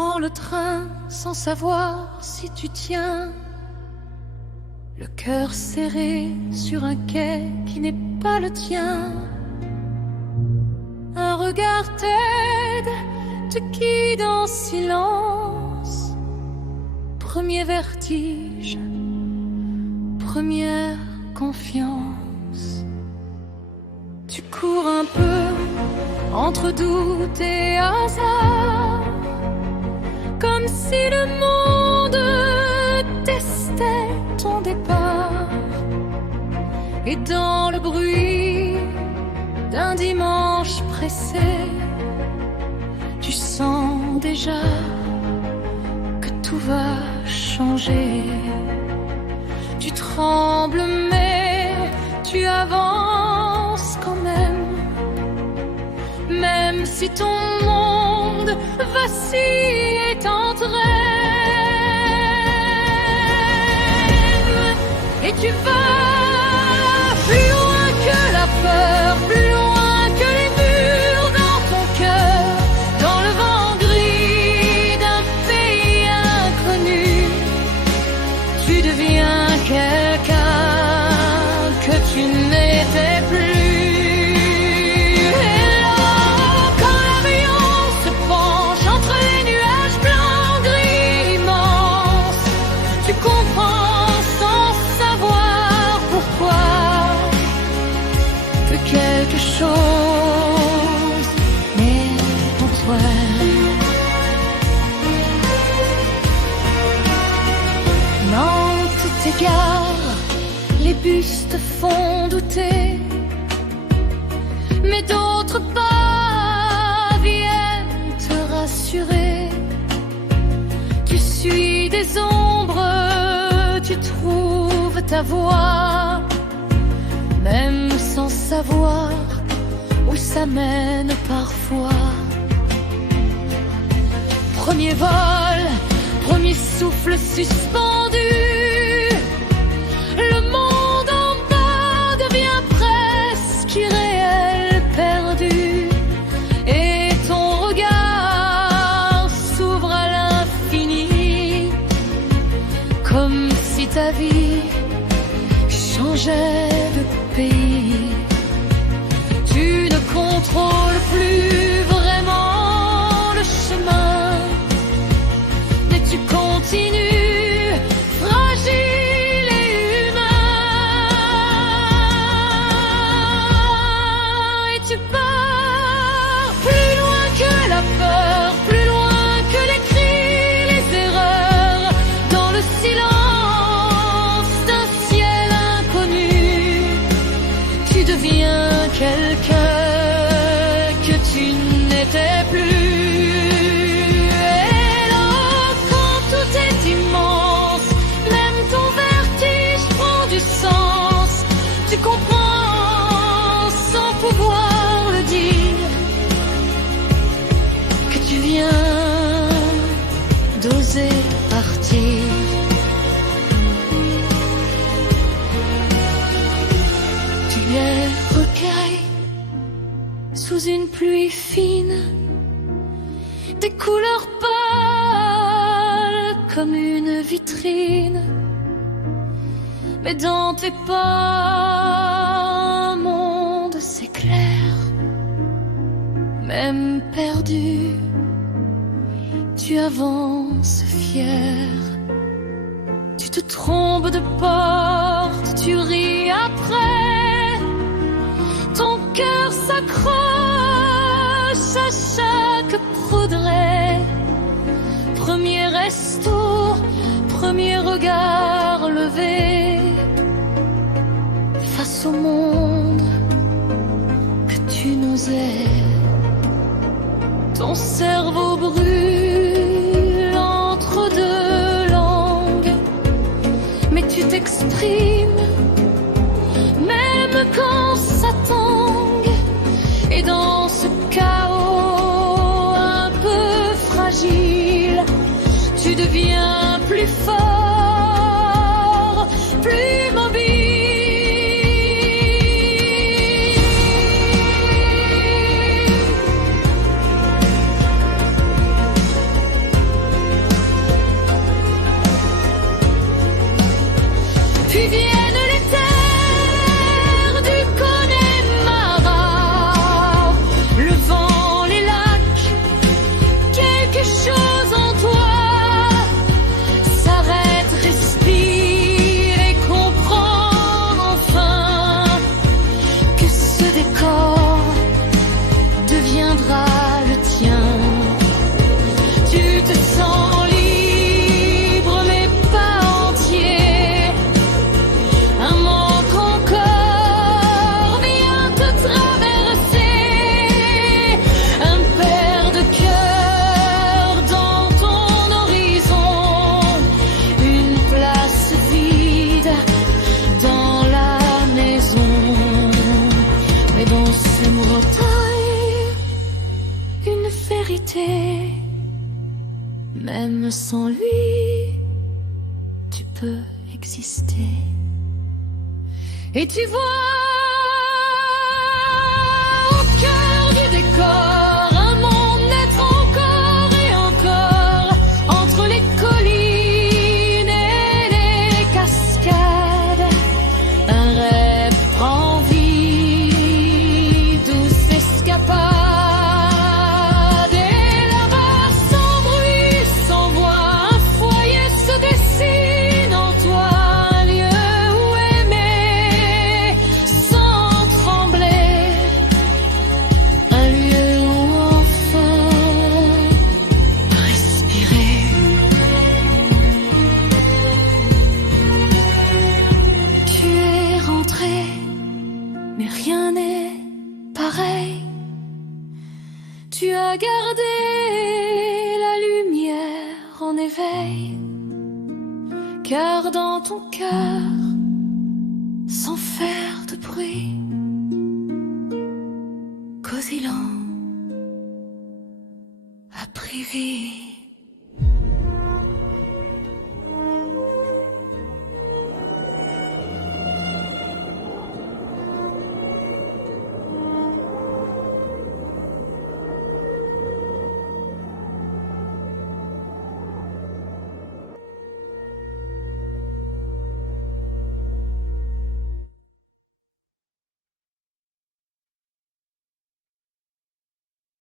prends le train sans savoir si tu tiens, le cœur serré sur un quai qui n'est pas le tien. Un regard t'aide, te guide en silence. Premier vertige, première confiance. Tu cours un peu entre doute et hasard, comme si le monde testait ton départ. Et dans le bruit d'un dimanche pressé, tu sens déjà que tout va changer. Tu trembles mais tu avances quand même, même si ton monde vacille et t'entraîne. Et tu vas plus loin que la peur, plus loin que les murs dans ton cœur, dans le vent gris d'un pays inconnu. Tu deviens quelqu'un que tu n'étais plus. Quelque chose n'est en toi. Non, tout égare, les bus te font douter, mais d'autres pas viennent te rassurer. Tu suis des ombres, tu trouves ta voie, même sans savoir où ça mène parfois. Premier vol, premier souffle suspendu, le monde en bas devient presque irréel, perdu. Et ton regard s'ouvre à l'infini, comme si ta vie changeait de pays. Tu ne contrôles plus vraiment le chemin, mais tu continues fragile et humain. Et tu pars plus loin que la peur, plus loin que les cris, les erreurs, dans le silence d'un ciel inconnu. Tu deviens quelqu'un que tu n'étais plus. Et là, quand tout est immense, même ton vertige prend du sens. Tu comprends sans pouvoir le dire que tu viens d'oser partir. Tu es recueilli sous une pluie fine, des couleurs pâles comme une vitrine. Mais dans tes pas, un monde s'éclaire. Même perdu, tu avances fier. Tu te trompes de porte, tu ris après. Ton cœur s'accroche à chaque progrès. Premier resto, premier regard levé face au monde que tu n'osais. Ton cerveau brûle entre deux langues, mais tu t'exprimes même quand ça tangue. Et dans ce chaos un peu fragile, tu deviens plus fort, plus mobile. Même sans lui, tu peux exister. Et tu vois au cœur du décor un monde naître encore et encore entre les collines et les cascades. Un rêve prend vie, douce escapade. Mais rien n'est pareil. Tu as gardé la lumière en éveil, car dans ton cœur, sans faire de bruit, Cosilan a pris vie.